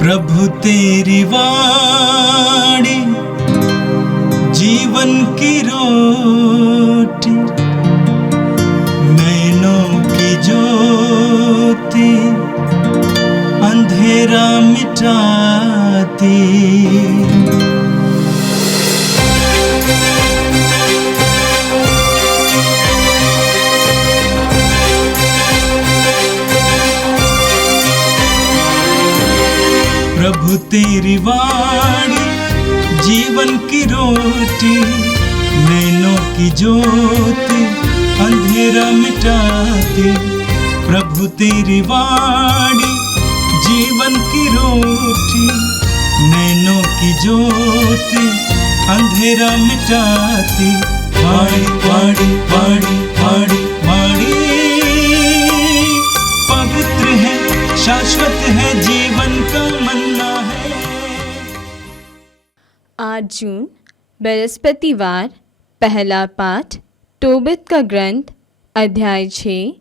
प्रभु तेरी वाणी जीवन की रोटी, नैनों की ज्योति अंधेरा मिटाती। प्रभु तेरी वाणी जीवन की रोटी, नैनों की ज्योति अंधेरा मिटाती। प्रभु तेरी वाणी जीवन की रोटी, नैनों की ज्योति अंधेरा मिटाती। वाणी वाणी वाणी वाणी वाणी पवित्र है, शाश्वत है, जीवन का मन्ना है। 8 जून बृहस्पतिवार। पहला पाठ तोबित का ग्रंथ अध्याय 6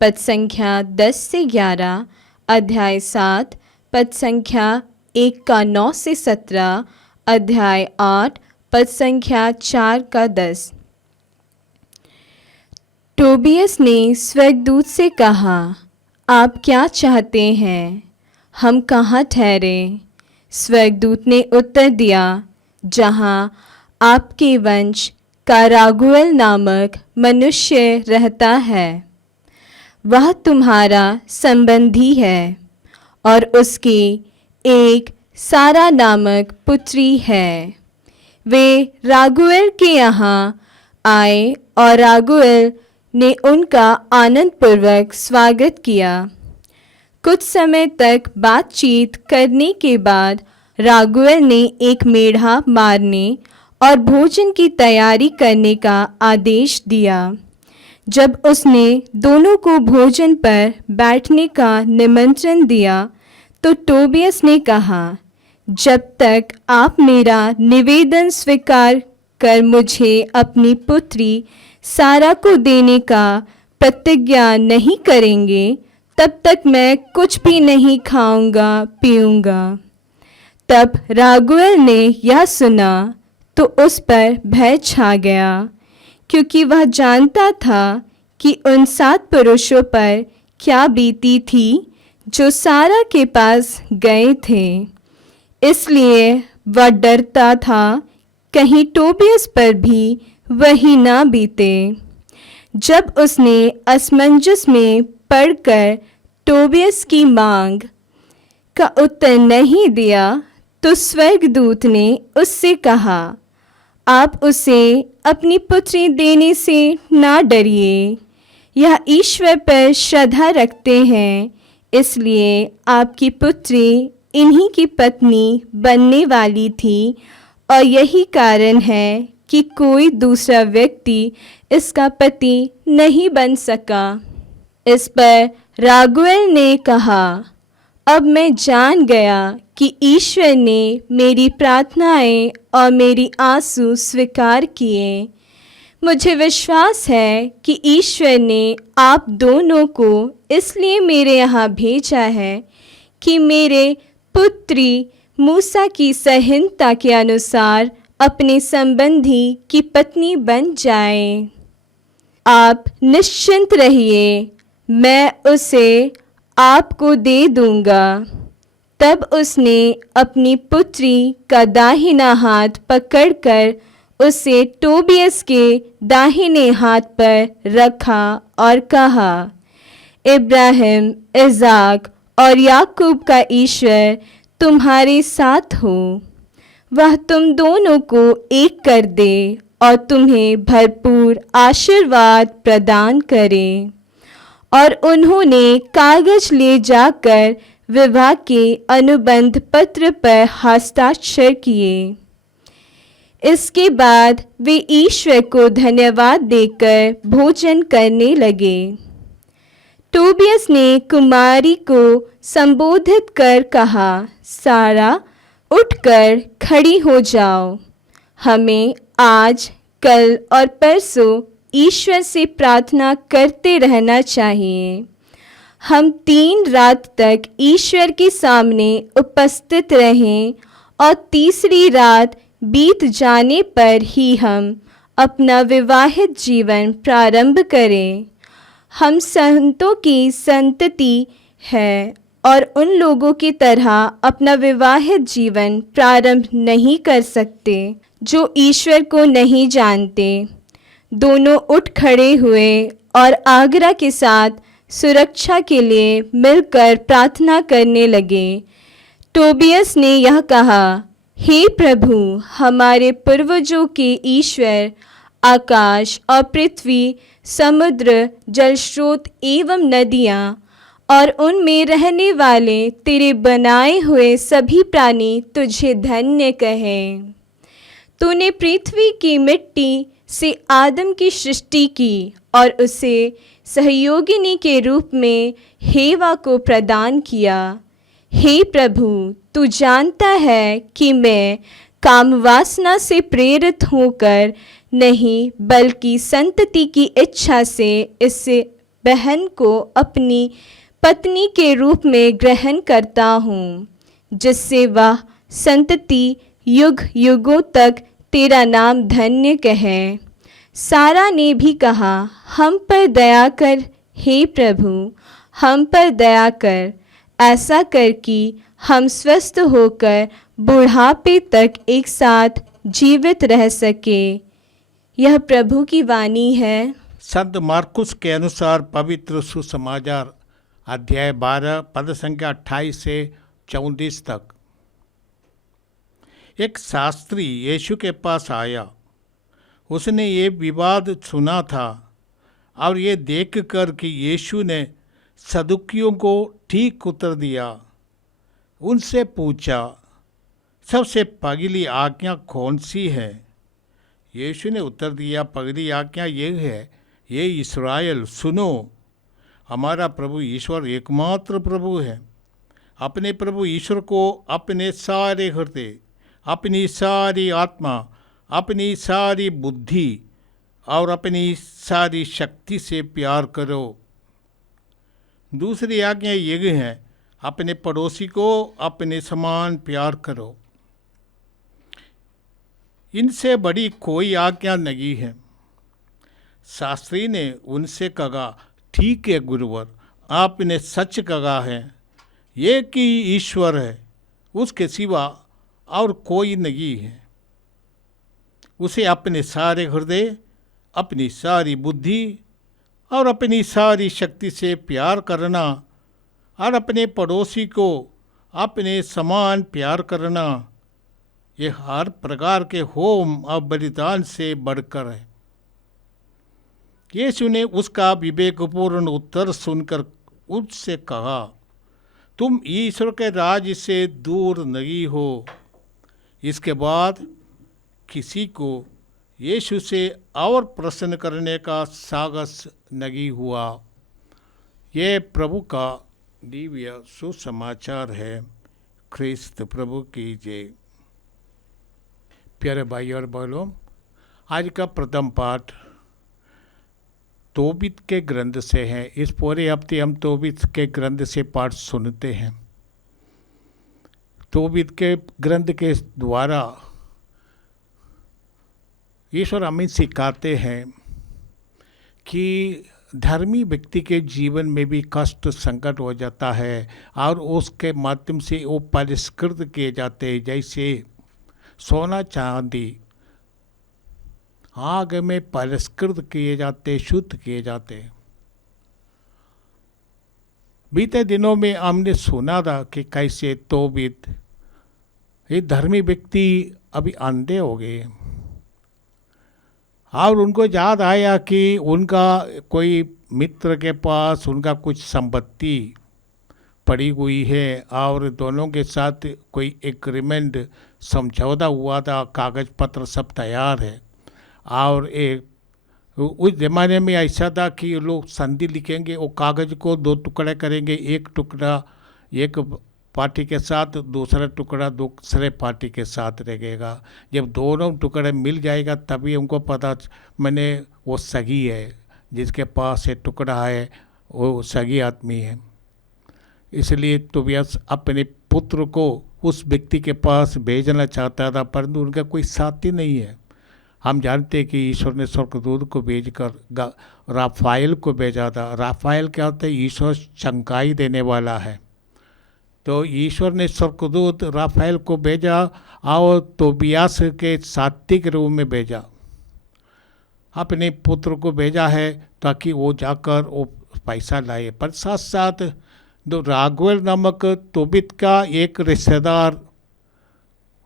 पद संख्या 10 से 11, अध्याय 7 पद संख्या 1 का 9 से 17, अध्याय 8 पद संख्या 4 का 10। टोबियस ने स्वर्गदूत से कहा, आप क्या चाहते हैं? हम कहाँ ठहरे? स्वर्गदूत ने उत्तर दिया, जहाँ आपके वंश का रागुएल नामक मनुष्य रहता है। वह तुम्हारा संबंधी है और उसकी एक सारा नामक पुत्री है। वे रागुएल के यहाँ आए और रागुएल ने उनका आनंदपूर्वक स्वागत किया। कुछ समय तक बातचीत करने के बाद रागुएल ने एक मेढ़ा मारने और भोजन की तैयारी करने का आदेश दिया। जब उसने दोनों को भोजन पर बैठने का निमंत्रण दिया तो टोबियस ने कहा, जब तक आप मेरा निवेदन स्वीकार कर मुझे अपनी पुत्री सारा को देने का प्रतिज्ञा नहीं करेंगे, तब तक मैं कुछ भी नहीं खाऊंगा पीऊंगा। तब रागुएल ने यह सुना तो उस पर भय छा गया, क्योंकि वह जानता था कि उन 7 पुरुषों पर क्या बीती थी जो सारा के पास गए थे। इसलिए वह डरता था कहीं टोबियस पर भी वही ना बीते। जब उसने असमंजस में पड़कर टोबियस की मांग का उत्तर नहीं दिया तो स्वर्गदूत ने उससे कहा, आप उसे अपनी पुत्री देने से ना डरिए। यह ईश्वर पर श्रद्धा रखते हैं, इसलिए आपकी पुत्री इन्हीं की पत्नी बनने वाली थी और यही कारण है कि कोई दूसरा व्यक्ति इसका पति नहीं बन सका। इस पर रागुएल ने कहा, अब मैं जान गया कि ईश्वर ने मेरी प्रार्थनाएं और मेरी आंसू स्वीकार किए। मुझे विश्वास है कि ईश्वर ने आप दोनों को इसलिए मेरे यहाँ भेजा है कि मेरे पुत्री मूसा की संहिता के अनुसार अपने संबंधी की पत्नी बन जाए। आप निश्चिंत रहिए, मैं उसे आपको दे दूंगा। तब उसने अपनी पुत्री का दाहिना हाथ पकड़कर उसे टोबियस के दाहिने हाथ पर रखा और कहा, इब्राहिम, इज़ाक और याकूब का ईश्वर तुम्हारे साथ हो। वह तुम दोनों को एक कर दे और तुम्हें भरपूर आशीर्वाद प्रदान करे। और उन्होंने कागज ले जाकर विवाह के अनुबंध पत्र पर हस्ताक्षर किए। इसके बाद वे ईश्वर को धन्यवाद देकर भोजन करने लगे। टोबियस ने कुमारी को संबोधित कर कहा, सारा, उठकर खड़ी हो जाओ। हमें आज, कल और परसों ईश्वर से प्रार्थना करते रहना चाहिए। हम 3 रात तक ईश्वर के सामने उपस्थित रहें और तीसरी रात बीत जाने पर ही हम अपना विवाहित जीवन प्रारंभ करें। हम संतों की संतति है और उन लोगों की तरह अपना विवाहित जीवन प्रारंभ नहीं कर सकते जो ईश्वर को नहीं जानते। दोनों उठ खड़े हुए और आग्रह के साथ सुरक्षा के लिए मिलकर प्रार्थना करने लगे। टोबियस ने यह कहा, हे प्रभु, हमारे पूर्वजों के ईश्वर, आकाश और पृथ्वी, समुद्र, जलस्रोत एवं नदियाँ और उनमें रहने वाले तेरे बनाए हुए सभी प्राणी तुझे धन्य कहें। तूने पृथ्वी की मिट्टी से आदम की सृष्टि की और उसे सहयोगिनी के रूप में हेवा को प्रदान किया। हे प्रभु, तू जानता है कि मैं काम वासना से प्रेरित होकर नहीं बल्कि संतति की इच्छा से इस बहन को अपनी पत्नी के रूप में ग्रहण करता हूँ, जिससे वह संतति युग युगों तक तेरा नाम धन्य कहे। सारा ने भी कहा, हम पर दया कर हे प्रभु, हम पर दया कर, ऐसा कर कि हम स्वस्थ होकर बुढ़ापे तक एक साथ जीवित रह सके। यह प्रभु की वाणी है। संत मार्कुस के अनुसार पवित्र सुसमाचार अध्याय 12 पद संख्या 28 से 34 तक। एक शास्त्री यीशु के पास आया। उसने ये विवाद सुना था और ये देखकर कि यीशु ने सदुकियों को ठीक उत्तर दिया, उनसे पूछा, सबसे पहली आज्ञा कौन सी है? यीशु ने उत्तर दिया, पहली आज्ञा ये है, ये इस्राएल सुनो, हमारा प्रभु ईश्वर एकमात्र प्रभु है। अपने प्रभु ईश्वर को अपने सारे हृदय, अपनी सारी आत्मा, अपनी सारी बुद्धि और अपनी सारी शक्ति से प्यार करो। दूसरी आज्ञा ये है, अपने पड़ोसी को अपने समान प्यार करो। इनसे बड़ी कोई आज्ञा नहीं है। शास्त्री ने उनसे कहा, ठीक है गुरुवर, आपने सच कहा है, ये कि ईश्वर है, उसके सिवा और कोई नहीं है। उसे अपने सारे हृदय, अपनी सारी बुद्धि और अपनी सारी शक्ति से प्यार करना और अपने पड़ोसी को अपने समान प्यार करना, ये हर प्रकार के होम और बलिदान से बढ़कर है। यीशु ने उसका विवेकपूर्ण उत्तर सुनकर उससे कहा, तुम ईश्वर के राज्य से दूर नहीं हो। इसके बाद किसी को यीशु से और प्रश्न करने का साहस नहीं हुआ। ये प्रभु का दिव्य सुसमाचार है। ख्रिस्त प्रभु की जय। प्यारे भाई और बहनों, आज का प्रथम पाठ तोबीत के ग्रंथ से है। इस पूरे हफ्ते हम तोबीत के ग्रंथ से पाठ सुनते हैं। तोबीत के ग्रंथ के द्वारा ईश्वर हमें सिखाते हैं कि धर्मी व्यक्ति के जीवन में भी कष्ट संकट हो जाता है और उसके माध्यम से वो परिष्कृत किए जाते हैं। जैसे सोना चांदी आग में परिष्कृत किए जाते, शुद्ध किए जाते। बीते दिनों में हमने सुना था कि कैसे तोबीत, ये धर्मी व्यक्ति अभी अंधे हो गए और उनको याद आया कि उनका कोई मित्र के पास उनका कुछ संपत्ति पड़ी हुई है और दोनों के साथ कोई एग्रीमेंट समझौता हुआ था, कागज पत्र सब तैयार है। और एक उस ज़माने में ऐसा था कि लोग संधि लिखेंगे, वो कागज़ को 2 टुकड़े करेंगे, एक टुकड़ा एक पार्टी के साथ, दूसरा टुकड़ा दूसरे पार्टी के साथ रहेगा। जब दोनों टुकड़े मिल जाएगा तभी उनको पता वो सगी है, जिसके पास ये टुकड़ा है वो सगी आदमी है। इसलिए तोबियास अपने पुत्र को उस व्यक्ति के पास भेजना चाहता था, परंतु उनका कोई साथी नहीं है। हम जानते हैं कि ईश्वर ने स्वर्गदूत को भेजकर राफाएल को भेजा था। राफाएल क्या होता है? ईश्वर चंगाई देने वाला है। तो ईश्वर ने स्वर्गदूत राफाएल को भेजा और तोबियास के साथी के रूप में भेजा, अपने पुत्र को भेजा है ताकि वो जाकर वो पैसा लाए। पर साथ साथ जो रागवेल नामक तोबित का एक रिश्तेदार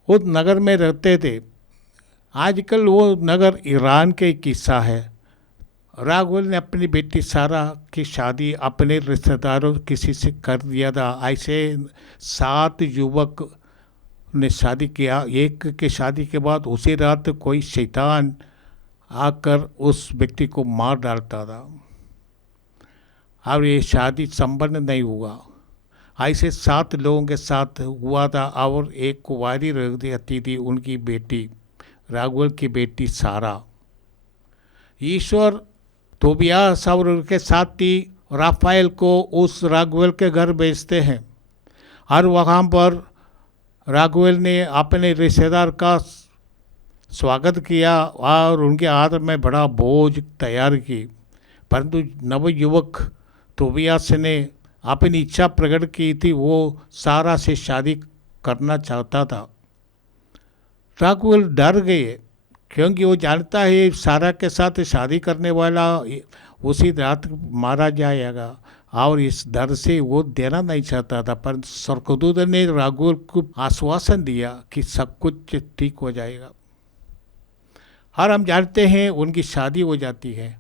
उस नगर में रहते थे। आजकल वो नगर ईरान के किस्सा है। रागवेल ने अपनी बेटी सारा की शादी अपने रिश्तेदारों किसी से कर दिया था। ऐसे 7 युवक ने शादी किया। एक के शादी के बाद उसी रात कोई शैतान आकर उस व्यक्ति को मार डालता था और ये शादी संपन्न नहीं हुआ। ऐसे 7 लोगों के साथ हुआ था और एक कुंवारी रहती थी, उनकी बेटी रागवेल की बेटी सारा। ईश्वर तोबियास और उनके साथी राफाएल को उस रागवेल के घर भेजते हैं और वहाँ पर रागवेल ने अपने रिश्तेदार का स्वागत किया और उनके हाथ में बड़ा बोझ तैयार की। परंतु नवयुवक तोबियास ने अपनी इच्छा प्रकट की थी, वो सारा से शादी करना चाहता था। रागवेल डर गए क्योंकि वो जानता है सारा के साथ शादी करने वाला उसी रात मारा जाएगा और इस डर से वो देना नहीं चाहता था। पर स्वर्गदूत ने रागवेल को आश्वासन दिया कि सब कुछ ठीक हो जाएगा और हम जानते हैं उनकी शादी हो जाती है।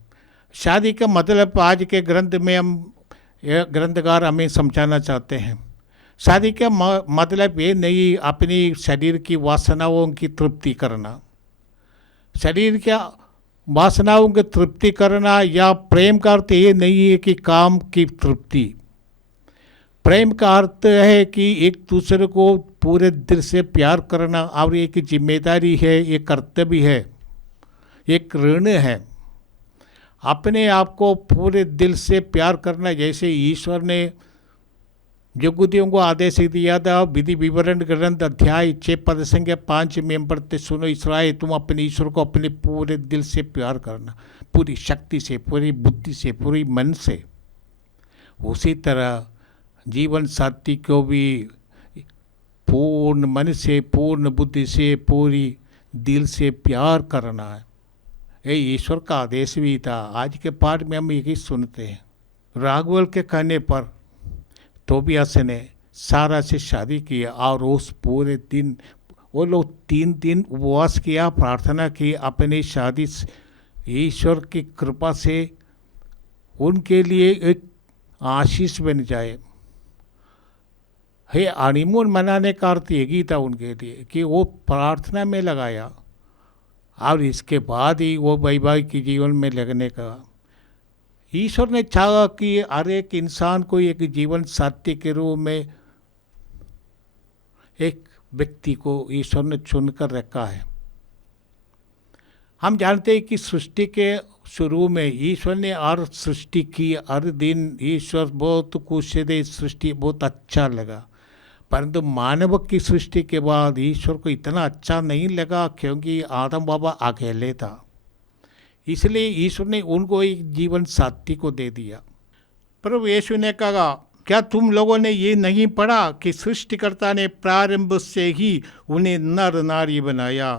शादी का मतलब आज के ग्रंथ में हम ग्रंथकार हमें समझाना चाहते हैं। शादी का मतलब ये नहीं अपनी शरीर की वासनाओं की तृप्ति करना। शरीर के वासनाओं की तृप्ति करना या प्रेम का अर्थ ये नहीं है कि काम की तृप्ति। प्रेम का अर्थ है कि एक दूसरे को पूरे दिल से प्यार करना और एक जिम्मेदारी है, एक कर्तव्य है, एक ऋण है। अपने आप को पूरे दिल से प्यार करना, जैसे ईश्वर ने यहूदियों को आदेश दिया था। विधि विवरण ग्रंथ अध्याय 6 पद संख्या 5 में हम पढ़ते, सुनो इस्राएल, तुम अपने ईश्वर को अपने पूरे दिल से प्यार करना, पूरी शक्ति से, पूरी बुद्धि से, पूरी मन से। उसी तरह जीवन साथी को भी पूर्ण मन से, पूर्ण बुद्धि से, पूरी दिल से प्यार करना है। ये ईश्वर का आदेश भी था। आज के पाठ में हम यही सुनते हैं। रागवेल के कहने पर तोबियास ने सारा से शादी किया और उस पूरे दिन वो लोग 3 दिन उपवास किया, प्रार्थना की अपनी शादी ईश्वर की कृपा से उनके लिए एक आशीष बन जाए। हे हनीमून मनाने का अर्थ यही था उनके लिए कि वो प्रार्थना में लगाया और इसके बाद ही वो वैवाहिक जीवन में लगने का। ईश्वर ने चाहा कि हर एक इंसान को एक जीवन साथी के रूप में एक व्यक्ति को ईश्वर ने चुनकर रखा है। हम जानते हैं कि सृष्टि के शुरू में ईश्वर ने हर सृष्टि की, हर दिन ईश्वर बहुत खुश थे, सृष्टि बहुत अच्छा लगा। परंतु मानव की सृष्टि के बाद ईश्वर को इतना अच्छा नहीं लगा क्योंकि आदम बाबा अकेले था। इसलिए ईश्वर ने उनको एक जीवन साथी को दे दिया। प्रभु यीशु ने कहा, क्या तुम लोगों ने ये नहीं पढ़ा कि सृष्टिकर्ता ने प्रारंभ से ही उन्हें नर नारी बनाया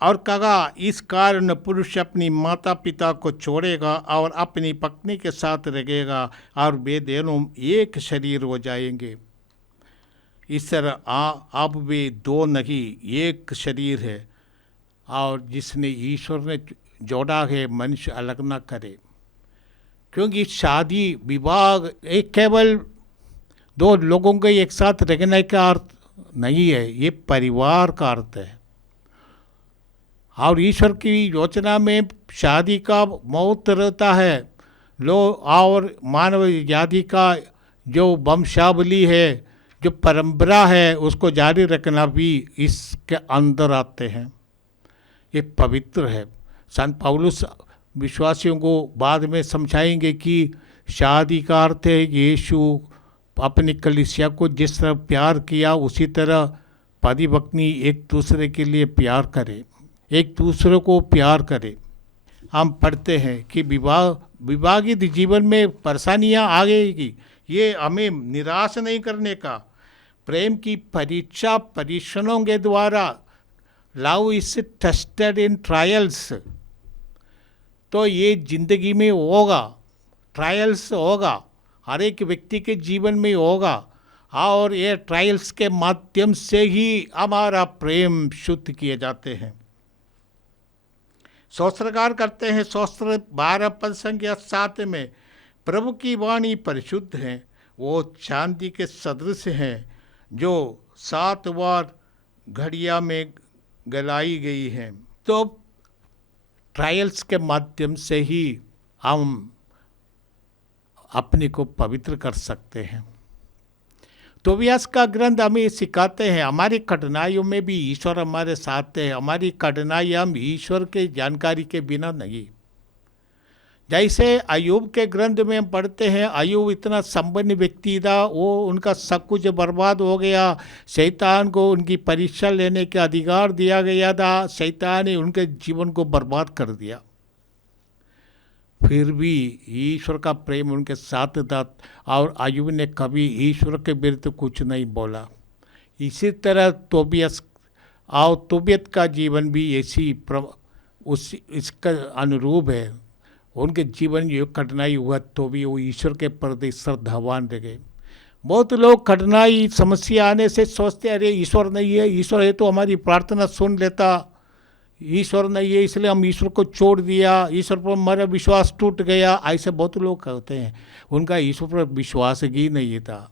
और कहा, इस कारण पुरुष अपनी माता पिता को छोड़ेगा और अपनी पत्नी के साथ रहेगा और वे दोनों एक शरीर हो जाएंगे। इस तरह अब वे 2 नहीं एक शरीर है, और जिसने ईश्वर ने जोड़ा है मनुष्य अलग ना करे। क्योंकि शादी विवाह एक केवल 2 लोगों के एक साथ रहने का अर्थ नहीं है, ये परिवार का अर्थ है। और ईश्वर की योजना में शादी का महत्व रहता है। और मानव जाति का जो वंशावली है, जो परंपरा है, उसको जारी रखना भी इसके अंदर आते हैं। ये पवित्र है। संत पौलुस विश्वासियों को बाद में समझाएंगे कि शादी का अर्थ है यीशु अपनी कलीसिया को जिस तरह प्यार किया उसी तरह पति पत्नी एक दूसरे के लिए प्यार करें, एक दूसरे को प्यार करें। हम पढ़ते हैं कि विवाहित जीवन में परेशानियां आ गई, ये हमें निराश नहीं करने का, प्रेम की परीक्षा परीक्षणों के द्वारा, love is tested in trials. तो ये जिंदगी में होगा, ट्रायल्स होगा, हर एक व्यक्ति के जीवन में होगा, और ये ट्रायल्स के माध्यम से ही हमारा प्रेम शुद्ध किए जाते हैं। शास्त्रकार करते हैं, शास्त्र 12 पद संख्या 7 में, प्रभु की वाणी परिशुद्ध है, वो चांदी के सदृश हैं जो 7 बार घड़िया में गलाई गई हैं। तो ट्रायल्स के माध्यम से ही हम अपने को पवित्र कर सकते हैं। तोबियास का ग्रंथ हमें सिखाते हैं, हमारी कठिनाइयों में भी ईश्वर हमारे साथ है। हमारी कठिनाई हम ईश्वर के जानकारी के बिना नहीं। जैसे अयूब के ग्रंथ में हम पढ़ते हैं, अयूब इतना संपन्न व्यक्ति था, वो उनका सब कुछ बर्बाद हो गया, शैतान को उनकी परीक्षा लेने का अधिकार दिया गया था, शैतान ने उनके जीवन को बर्बाद कर दिया। फिर भी ईश्वर का प्रेम उनके साथ था और अयूब ने कभी ईश्वर के विरुद्ध कुछ नहीं बोला। इसी तरह तोबियत का जीवन भी ऐसी इसका अनुरूप है। उनके जीवन में कठिनाई हुआ तो भी वो ईश्वर के प्रति श्रद्धावान रह गए। बहुत लोग कठिनाई समस्या आने से सोचते अरे ईश्वर नहीं है, ईश्वर है तो हमारी प्रार्थना सुन लेता, ईश्वर नहीं है इसलिए हम ईश्वर को छोड़ दिया, ईश्वर पर हमारा विश्वास टूट गया। ऐसे बहुत लोग कहते हैं, उनका ईश्वर पर विश्वास ही नहीं था।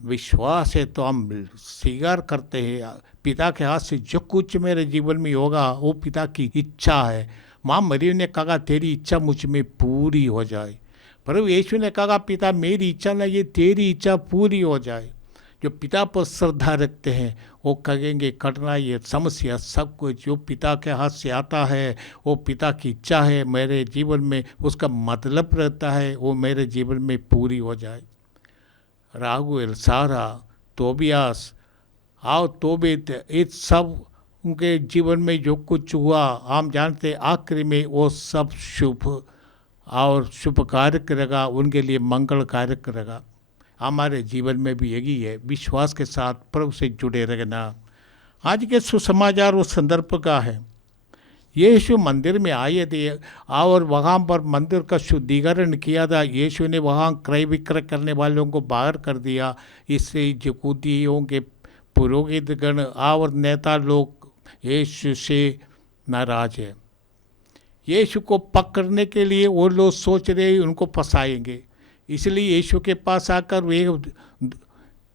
विश्वास है तो हम स्वीकार करते हैं, पिता के हाथ से जो कुछ मेरे जीवन में होगा वो पिता की इच्छा है। माँ मरियम ने कहा तेरी इच्छा मुझ में पूरी हो जाए, प्रभु यीशु ने कहा पिता मेरी इच्छा नहीं ये तेरी इच्छा पूरी हो जाए। जो पिता पर श्रद्धा रखते हैं वो कहेंगे कठिनाई समस्या सब कुछ जो पिता के हाथ से आता है वो पिता की इच्छा है मेरे जीवन में, उसका मतलब रहता है वो मेरे जीवन में पूरी हो जाए। राहुल, सारा, तोबियास और तोबित, इस सब उनके जीवन में जो कुछ हुआ हम जानते, आखिरी में वो सब शुभ और शुभ कारक रहेगा, उनके लिए मंगल कारक रहेगा। हमारे जीवन में भी यही है, विश्वास के साथ प्रभु से जुड़े रहना। आज के सुसमाचार उस संदर्भ का है। यीशु मंदिर में आए थे और वहाँ पर मंदिर का शुद्धिकरण किया था। यीशु ने वहाँ क्रय विक्रय करने वालों को बाहर कर दिया। इससे यहूदियों के पुरोहितगण और नेता लोग यीशु से नाराज है। यीशु को पकड़ने के लिए वो लोग सोच रहे उनको फंसाएंगे, इसलिए यीशु के पास आकर वे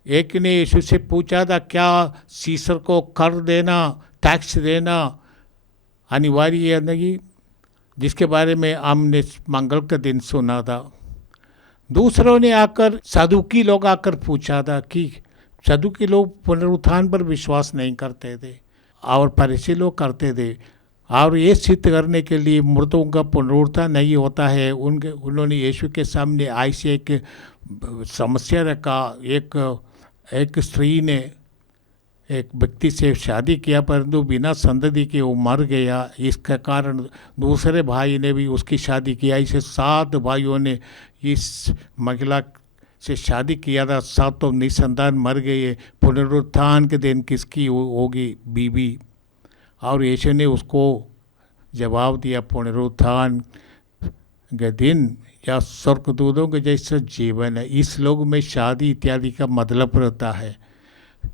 एक ने यीशु से पूछा था क्या सीसर को कर देना, टैक्स देना अनिवार्य है नहीं, जिसके बारे में हमने मंगल के दिन सुना था। दूसरों ने आकर सदुकी लोग आकर पूछा था कि सदुकी लोग पुनरुत्थान पर विश्वास नहीं करते थे और फरीसी लोग करते थे, और ये सिद्ध करने के लिए मृतों का पुनरुत्थान नहीं होता है। उन्होंने यीशु के सामने ऐसी एक समस्या रखा। एक स्त्री ने एक व्यक्ति से शादी किया परंतु बिना संतति के वो मर गया, इसके कारण दूसरे भाई ने भी उसकी शादी किया। इसे 7 भाइयों ने इस महिला से शादी किया था, 7 निसंतान मर गए। पुनरुत्थान के दिन किसकी होगी बीवी? और यीशु ने उसको जवाब दिया पुनरुत्थान के दिन या स्वर्गदूतों के जैसा जीवन है। इस लोक में शादी इत्यादि का मतलब रहता है,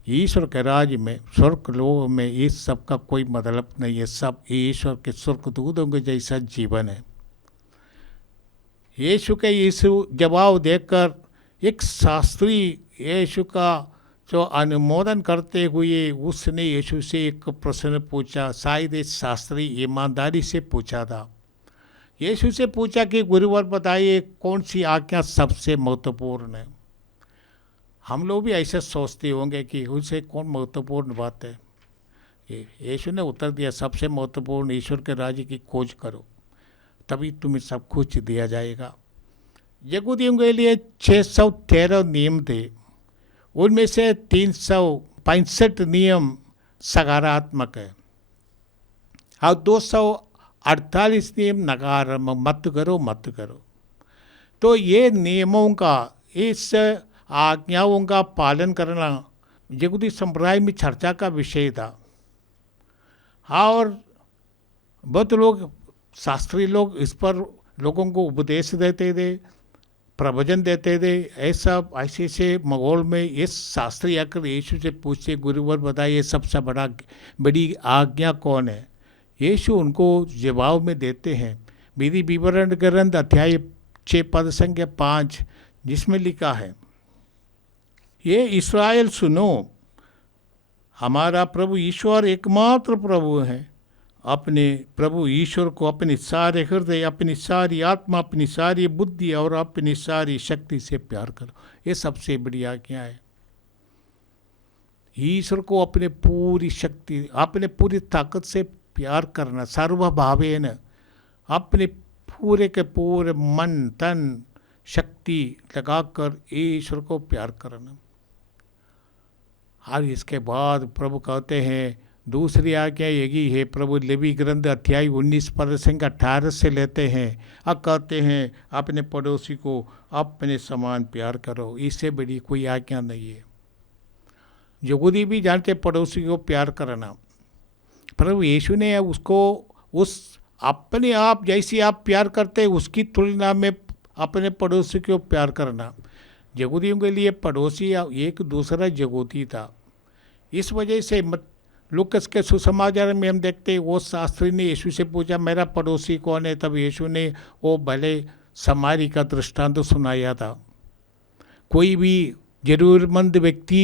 ईश्वर के राज्य में स्वर्ग लोक में इस सब का कोई मतलब नहीं है। सब ईश्वर के स्वर्गदूतों के जैसा जीवन है। यीशु के जवाब देकर एक शास्त्री यीशु का जो अनुमोदन करते हुए उसने यीशु से एक प्रश्न पूछा। शायद इस शास्त्री ईमानदारी से पूछा था। यीशु से पूछा कि गुरुवर बताइए कौन सी आज्ञा सबसे महत्वपूर्ण है। हम लोग भी ऐसे सोचते होंगे कि उसे कौन महत्वपूर्ण बात है। यीशु ने उत्तर दिया सबसे महत्वपूर्ण ईश्वर के राज्य की खोज करो, तभी तुम्हें सब कुछ दिया जाएगा। यहूदियों के लिए 613 नियम थे, उनमें से 365 नियम सकारात्मक है और 248 नियम नकारात्मक, मत करो मत करो। तो ये नियमों का, इस आज्ञाओं का पालन करना यहूदी संप्रदाय में चर्चा का विषय था। और बहुत लोग, शास्त्री लोग इस पर लोगों को उपदेश देते थे, प्रवचन देते थे। ऐसे माहौल में ये शास्त्री आकर यीशु से पूछते, गुरुवर बताइए सबसे बड़ी आज्ञा कौन है। यीशु उनको जवाब में देते हैं, विधि विवरण ग्रंथ अध्याय 6 पद संख्या 5, जिसमें लिखा है, ये इस्राएल सुनो, हमारा प्रभु ईश्वर एकमात्र प्रभु है। अपने प्रभु ईश्वर को अपने सारे हृदय, अपनी सारी आत्मा, अपनी सारी बुद्धि और अपनी सारी शक्ति से प्यार करो। ये सबसे बड़ी आज्ञा है। ईश्वर को अपने पूरी शक्ति, अपने पूरी ताकत से प्यार करना, सर्वभावेन, अपने पूरे के पूरे मन तन शक्ति लगाकर ईश्वर को प्यार करना। और इसके बाद प्रभु कहते हैं, दूसरी आज्ञा यही है, प्रभु लेवी ग्रंथ अध्याय 19 पद संख्या 18 से लेते हैं और कहते हैं, अपने पड़ोसी को अपने समान प्यार करो। इससे बड़ी कोई आज्ञा नहीं है। यहूदी भी जानते पड़ोसी को प्यार करना। प्रभु यीशु ने उसको उस अपने आप जैसी आप प्यार करते उसकी तुलना में अपने पड़ोसी को प्यार करना। यहूदियों के लिए पड़ोसी एक दूसरा यहूदी था। इस वजह से लूकस के सुसमाचार में हम देखते हैं, वो शास्त्री ने यीशु से पूछा, मेरा पड़ोसी कौन है। तब यीशु ने वो भले समारी का दृष्टांत सुनाया था। कोई भी जरूरतमंद व्यक्ति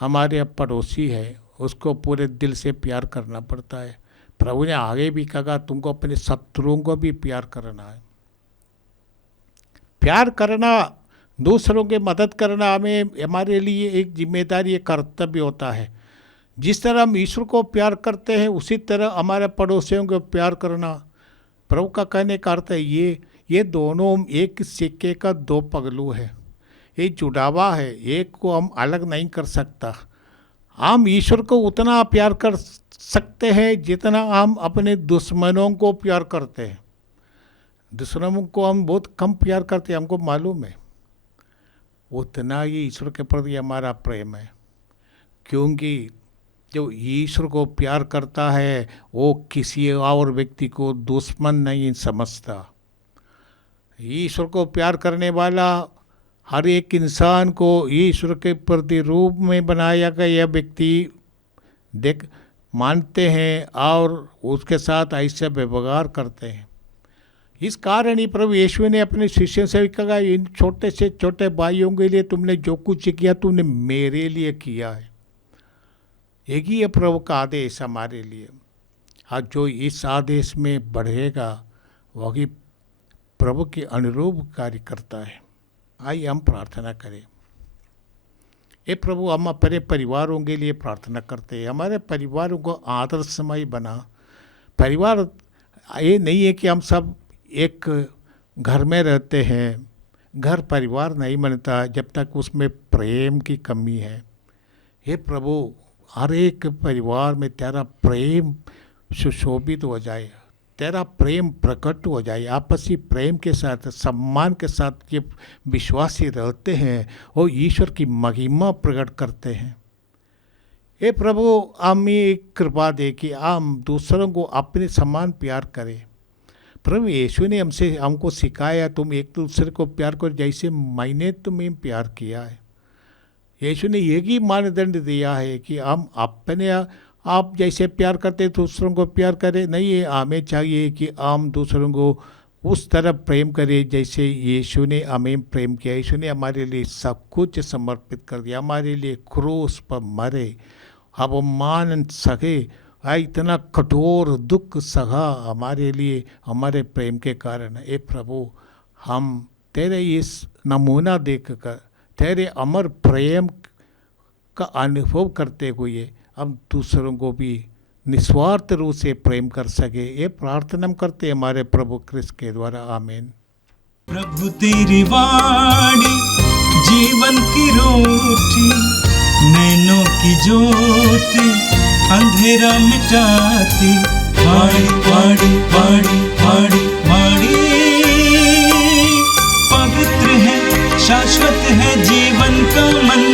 हमारे पड़ोसी है, उसको पूरे दिल से प्यार करना पड़ता है। प्रभु ने आगे भी कहा, तुमको अपने शत्रुओं को भी प्यार करना है। प्यार करना, दूसरों की मदद करना हमें, हमारे लिए एक जिम्मेदारी, एक कर्तव्य होता है। जिस तरह हम ईश्वर को प्यार करते हैं, उसी तरह हमारे पड़ोसियों को प्यार करना। प्रभु का कहने का अर्थ है ये दोनों एक सिक्के का दो पहलू है, ये जुड़ावा है, एक को हम अलग नहीं कर सकता। हम ईश्वर को उतना प्यार कर सकते हैं जितना हम अपने दुश्मनों को प्यार करते हैं। दुश्मनों को हम बहुत कम प्यार करते हैं, हमको मालूम है। उतना ही ईश्वर के प्रति हमारा प्रेम है, क्योंकि जो ईश्वर को प्यार करता है वो किसी और व्यक्ति को दुश्मन नहीं समझता। ईश्वर को प्यार करने वाला हर एक इंसान को ईश्वर के प्रति रूप में बनाया गया व्यक्ति मानते हैं और उसके साथ ऐसा व्यवहार करते हैं। इस कारण ही प्रभु यीशु ने अपने शिष्यों से कहा, इन छोटे से छोटे भाइयों के लिए तुमने जो कुछ किया तुमने मेरे लिए किया है। एक ही है प्रभु का आदेश हमारे लिए। आज जो इस आदेश में बढ़ेगा वही प्रभु के अनुरूप कार्य करता है। आइए हम प्रार्थना करें। ये प्रभु, हम अपने परिवारों के लिए प्रार्थना करते हैं। हमारे परिवारों को आदर्शमय बना। परिवार ये नहीं है कि हम सब एक घर में रहते हैं। घर परिवार नहीं बनता जब तक उसमें प्रेम की कमी है। हे प्रभु, हर एक परिवार में तेरा प्रेम सुशोभित हो जाए, तेरा प्रेम प्रकट हो जाए। आपसी प्रेम के साथ, सम्मान के साथ ये विश्वासी रहते हैं और ईश्वर की महिमा प्रकट करते हैं। हे प्रभु, हम ये कृपा दे कि हम दूसरों को अपने समान प्यार करें। प्रभु यीशु ने हमको सिखाया, तुम एक दूसरे को प्यार करो जैसे मैंने तुम्हें प्यार किया है। यीशु ने एक ही मानदंड दिया है कि हम अपने आप जैसे प्यार करते दूसरों को प्यार करें। नहीं है, हमें चाहिए कि हम दूसरों को उस तरह प्रेम करें जैसे यीशु ने हमें प्रेम किया। यीशु ने हमारे लिए सब कुछ समर्पित कर दिया, हमारे लिए क्रूस पर मरे, अवमान सहे, इतना कठोर दुख सहा हमारे लिए, हमारे प्रेम के कारण। ए प्रभु, हम तेरे इस नमूना देखकर, तेरे अमर प्रेम का अनुभव करते हुए हम दूसरों को भी निस्वार्थ रूप से प्रेम कर सके। ये प्रार्थना हम करते हमारे प्रभु क्रिस्त के द्वारा। आमीन। प्रभु तेरी वाणी जीवन की रोटी, नैनों की ज्योति अंधेरा मिटाती। वाणी वाणी वाणी वाणी वाणी पवित्र है, शाश्वत है जीवन का मन।